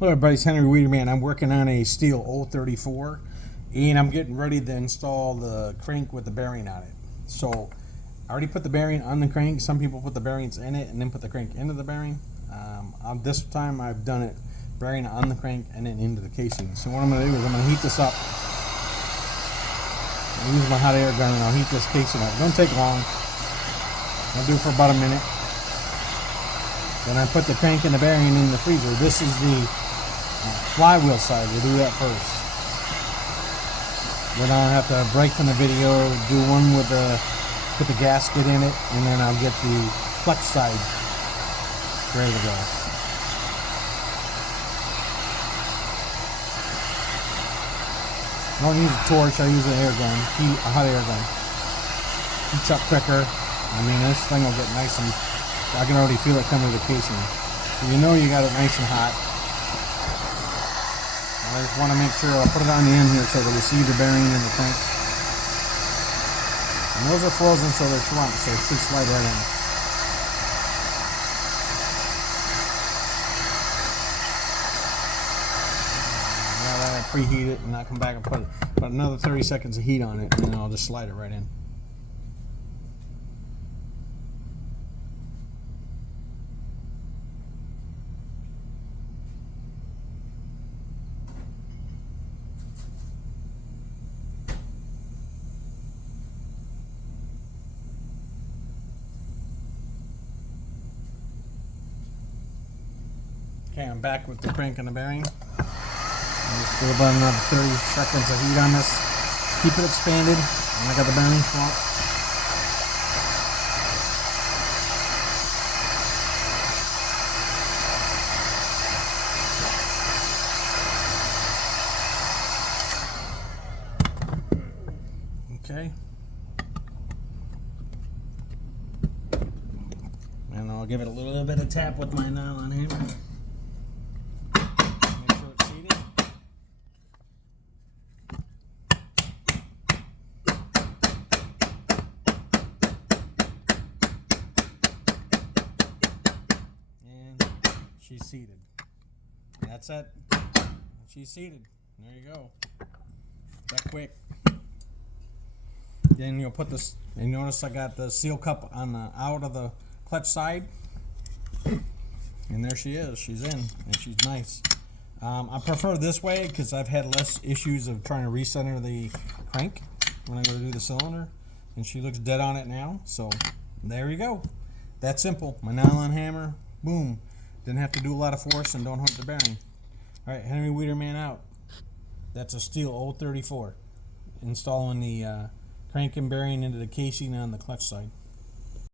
Hello everybody, it's Henry Weederman. I'm working on a Stihl 034 and I'm getting ready to install the crank with the bearing on it. So I already put the bearing on the crank. Some people put the bearings in it and then put the crank into the bearing. This time I've done it bearing on the crank and then into the casing. So what I'm going to do is I'm going to heat this up. I'll use my hot air gun and I'll heat this casing up. It don't take long. I'll do it for about a minute. Then I put the crank and the bearing in the freezer. This is the flywheel side. We'll do that first. Then I'll have to break from the video, do one with put the gasket in it, and then I'll get the clutch side ready to go. I don't use a torch, I use an air gun, a hot air gun. Heats up quicker. I mean, this thing will get nice and I can already feel it coming to the casing. So you know you got it nice and hot. I just want to make sure I'll put it on the end here so that we see the bearing in the crank. And those are frozen so they're shrunk, so it should slide right in. Now I preheat it and I'll come back and put another 30 seconds of heat on it and then I'll just slide it right in. Okay, I'm back with the crank and the bearing. Just do about another 30 seconds of heat on this. Keep it expanded. And I got the bearing swap. Okay. And I'll give it a little bit of tap with my nylon hammer. She's seated. That's it. She's seated. There you go. That quick. Then you'll put this, and notice I got the seal cup on the out of the clutch side. And there she is. She's in, and she's nice. I prefer this way because I've had less issues of trying to recenter the crank when I go to do the cylinder. And she looks dead on it now. So there you go. That simple. My nylon hammer. Boom. Didn't have to do a lot of force and don't hurt the bearing. Alright, Henry Weederman out. That's a Stihl 034. Installing the crank and bearing into the casing on the clutch side.